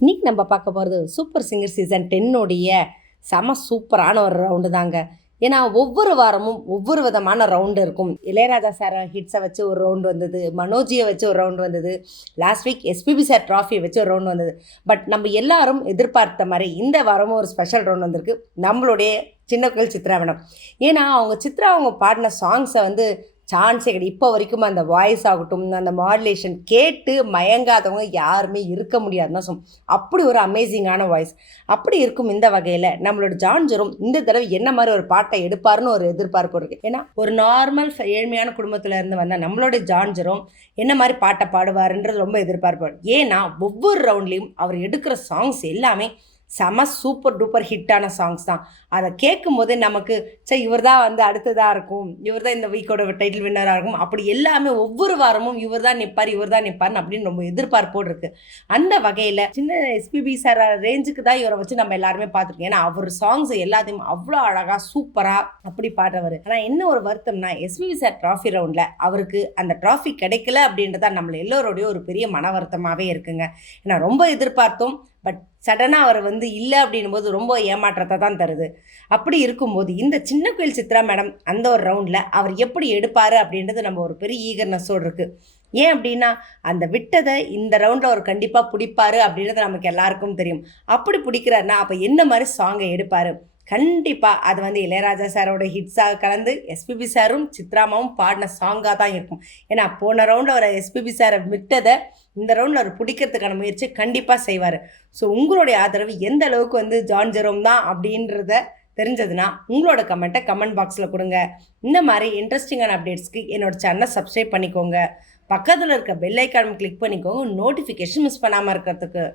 இன்னைக்கு நம்ம பார்க்க போகிறது சூப்பர் சிங்கர் சீசன் 10 செம சூப்பரான ஒரு ரவுண்டு தாங்க. ஏன்னா ஒவ்வொரு வாரமும் ஒவ்வொரு விதமான ரவுண்டு இருக்கும். இளையராஜா சார் ஹிட்ஸை வச்சு ஒரு ரவுண்டு வந்தது, மனோஜியை வச்சு ஒரு ரவுண்டு வந்தது, லாஸ்ட் வீக் எஸ்பிபி சார் ட்ராஃபியை வச்சு ஒரு ரவுண்டு வந்தது. பட் நம்ம எல்லாரும் எதிர்பார்த்த மாதிரி இந்த வாரமும் ஒரு ஸ்பெஷல் ரவுண்ட் வந்திருக்கு நம்மளுடைய சின்ன கோயில் சித்ரா மேடம். ஏன்னா அவங்க பாடின சாங்ஸை சான்ஸே கிடையாது. இப்போ வரைக்கும் அந்த வாய்ஸ் ஆகட்டும், அந்த மாடுலேஷன் கேட்டு மயங்காதவங்க யாருமே இருக்க முடியாதுன்னு தான் அப்படி ஒரு அமேசிங்கான வாய்ஸ். அப்படி இருக்கும் இந்த வகையில் நம்மளோட ஜான் ஜெரோம் இந்த தடவை என்ன மாதிரி ஒரு பாட்டை எடுப்பாருன்னு ஒரு எதிர்பார்ப்பு இருக்குது. ஏன்னா ஒரு நார்மல் ஏழ்மையான குடும்பத்தில் இருந்து வந்தால் நம்மளோட ஜான் ஜெரோம் என்ன மாதிரி பாட்டை பாடுவாருன்றது ரொம்ப எதிர்பார்ப்பு. ஏன்னா ஒவ்வொரு ரவுண்ட்லேயும் அவர் எடுக்கிற சாங்ஸ் எல்லாமே செம சூப்பர் டூப்பர் ஹிட்டான சாங்ஸ் தான். அதை கேட்கும்போது நமக்கு சரி இவர் தான் அடுத்ததாக இருக்கும், இவர் தான் இந்த வீக்கோட டைட்டில் வின்னராக இருக்கும், அப்படி எல்லாமே ஒவ்வொரு வாரமும் இவர் தான் நிற்பார்னு அப்படின்னு ரொம்ப எதிர்பார்ப்போடு இருக்குது. அந்த வகையில் சின்ன எஸ்பிபி சார் ரேஞ்சுக்கு தான் இவரை வச்சு நம்ம எல்லாருமே பார்த்துருக்கோம். ஏன்னா அவர் சாங்ஸ் எல்லாத்தையும் அவ்வளோ அழகாக சூப்பராக அப்படி பாடுறவர். ஆனால் என்ன ஒரு வருத்தம்னா எஸ்பிபி சார் ட்ராஃபி ரவுண்டில் அவருக்கு அந்த ட்ராஃபி கிடைக்கல அப்படின்றதா நம்மள எல்லோருடைய ஒரு பெரிய மன வருத்தமாகவே இருக்குங்க. ஏன்னா ரொம்ப எதிர்பார்த்தோம், பட் சடனாக அவர் இல்லை அப்படின்னும் போது ரொம்ப ஏமாற்றத்தை தான் தருது. அப்படி இருக்கும்போது இந்த சின்ன கோயில் சித்ரா மேடம் அந்த ஒரு ரவுண்டில் அவர் எப்படி எடுப்பார் அப்படின்றது நம்ம ஒரு பெரிய ஈகர்னஸோடு இருக்குது. ஏன் அப்படின்னா அந்த விட்டதை இந்த ரவுண்டில் அவர் கண்டிப்பாக பிடிப்பார் அப்படின்றது நமக்கு எல்லாருக்கும் தெரியும். அப்படி பிடிக்கிறாருன்னா அப்போ என்ன மாதிரி சாங்கை எடுப்பார்? கண்டிப்பாக அது இளையராஜா சாரோட ஹிட்ஸாக கலந்து எஸ்பிபி சாரும் சித்ராமாவும் பாடின சாங்காக தான் இருக்கும். ஏன்னா போன ரவுண்டில் அவர் எஸ்பிபி சாரை விட்டதை இந்த ரவுண்டில் அவர் பிடிக்கிறதுக்கான முயற்சி கண்டிப்பாக செய்வார். ஸோ உங்களுடைய ஆதரவு எந்த அளவுக்கு ஜான் ஜெரோம் தான் அப்படின்றத தெரிஞ்சதுன்னா உங்களோட கமெண்ட்டை கமெண்ட் பாக்ஸில் கொடுங்க. இந்த மாதிரி இன்ட்ரெஸ்டிங்கான அப்டேட்ஸ்க்கு என்னோட சேனலை சப்ஸ்கிரைப் பண்ணிக்கோங்க. பக்கத்தில் இருக்க பெல் ஐக்கான் கிளிக் பண்ணிக்கோங்க, நோட்டிஃபிகேஷன் மிஸ் பண்ணாமல் இருக்கிறதுக்கு.